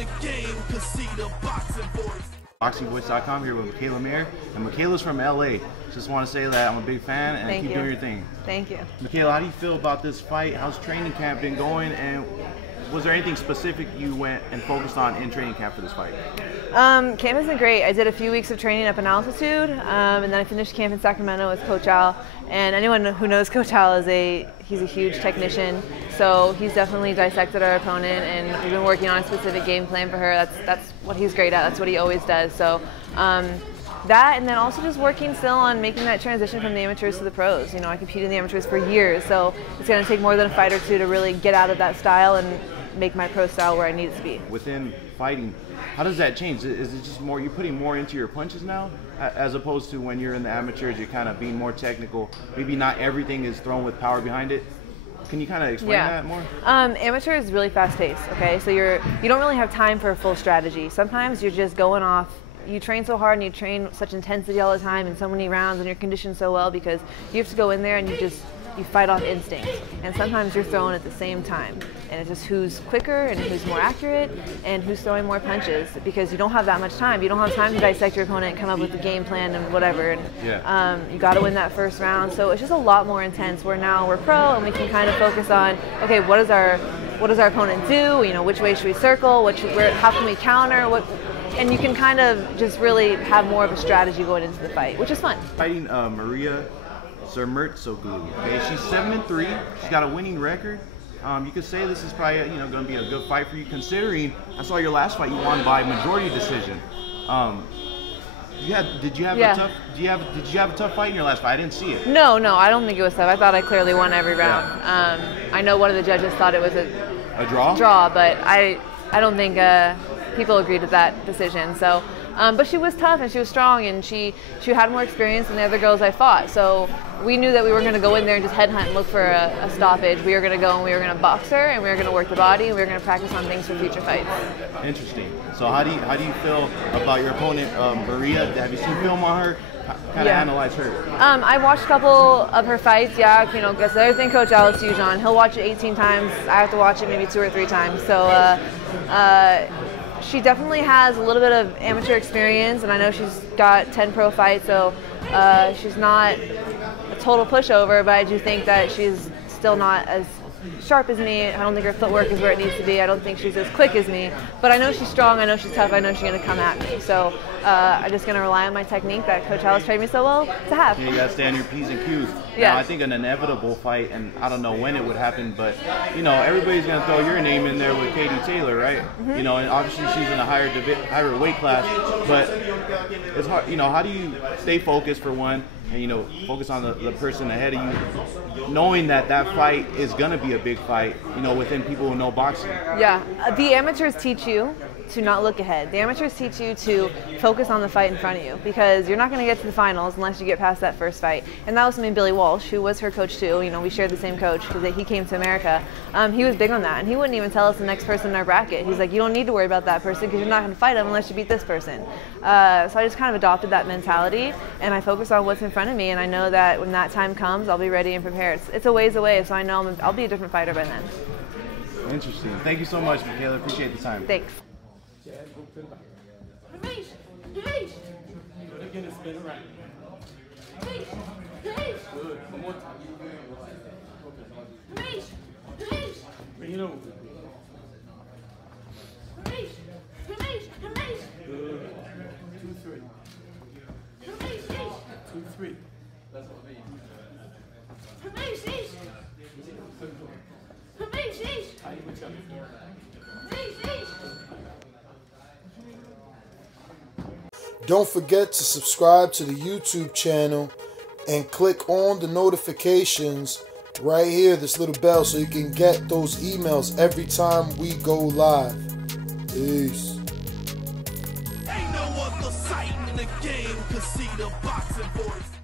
the game, cause see the boxing voice. ThaBoxingvoice.com here with Mikaela MAYER, and Mikaela's from LA. Just want to say that I'm a big fan and keep doing your thing. Thank you. Mikaela, how do you feel about this fight? How's training camp been going, and was there anything specific you went and focused on in training camp for this fight? Camp has been great. I did a few weeks of training up in altitude, and then I finished camp in Sacramento with Coach Al. And anyone who knows Coach Al he's a huge technician, so he's definitely dissected our opponent, and we've been working on a specific game plan for her. That's what he's great at. That's what he always does. So that, and then also just working still on making that transition from the amateurs to the pros. You know, I competed in the amateurs for years, so it's going to take more than a fight or two to really get out of that style and make my pro style where I need it to be. Within fighting, how does that change? Is it just more, you're putting more into your punches now, as opposed to when you're in the amateurs, you're kind of being more technical? Maybe not everything is thrown with power behind it. Can you kind of explain that more? Amateur is really fast paced, okay? So you don't really have time for a full strategy. Sometimes you're just going off. You train so hard and you train such intensity all the time and so many rounds, and you're conditioned so well because you have to go in there and you fight off instinct. And sometimes you're throwing at the same time. And it's just who's quicker and who's more accurate and who's throwing more punches, because you don't have that much time. You don't have time to dissect your opponent and come up with the game plan and whatever. And you got to win that first round. So it's just a lot more intense. Where now we're pro and we can kind of focus on, okay, what does our opponent do? You know, which way should we circle? How can we counter? And you can kind of just really have more of a strategy going into the fight, which is fun. Fighting Maria Zermertzoglu. Okay, she's 7-3. She's got a winning record. You could say this is probably going to be a good fight for you, considering I saw your last fight you won by majority decision. Did you have a tough fight in your last fight? I didn't see it. No, I don't think it was tough. I thought I clearly won every round. I know one of the judges thought it was a draw, but I don't think people agreed with that decision. So, but she was tough and she was strong, and she had more experience than the other girls I fought. So we knew that we were going to go in there and just headhunt and look for a stoppage. We were going to go and we were going to box her, and we were going to work the body, and we were going to practice on things for future fights. Interesting. So how do you feel about your opponent, Maria? Have you seen film on her? Kind of analyze her. I watched a couple of her fights. Yeah, because the other thing Coach Al is huge on. He'll watch it 18 times. I have to watch it maybe 2 or 3 times. So she definitely has a little bit of amateur experience, and I know she's got 10 pro fights. So she's not a total pushover, but I do think that she's still not as sharp as me. I don't think her footwork is where it needs to be. I don't think she's as quick as me, but I know she's strong. I know she's tough. I know she's going to come at me. So I'm just going to rely on my technique that Coach Al has trained me so well to have. Yeah, you got to stay on your P's and Q's. Yeah. Now, I think an inevitable fight, and I don't know when it would happen, but everybody's going to throw your name in there with Katie Taylor, right? And obviously she's in a higher weight class, but it's hard. How do you stay focused for one, and focus on the person ahead of you, knowing that fight is going to be a big fight, within people who know boxing? Yeah, the amateurs teach you to not look ahead. The amateurs teach you to focus on the fight in front of you, because you're not going to get to the finals unless you get past that first fight. And that was something Billy Walsh, who was her coach too, we shared the same coach because he came to America. He was big on that, and he wouldn't even tell us the next person in our bracket. He's like, you don't need to worry about that person because you're not going to fight him unless you beat this person. So I just kind of adopted that mentality, and I focus on what's in front of me, and I know that when that time comes, I'll be ready and prepared. It's a ways away, so I know I'll be a different fighter by then. Interesting. Thank you so much, Mikaela. Appreciate the time. Thanks. Bring it over. Good. 2-3. 2-3. That's what I mean. Don't forget to subscribe to the YouTube channel and click on the notifications right here, this little bell, so you can get those emails every time we go live. Peace. Ain't no other sight in the game, cause see the boxing voice.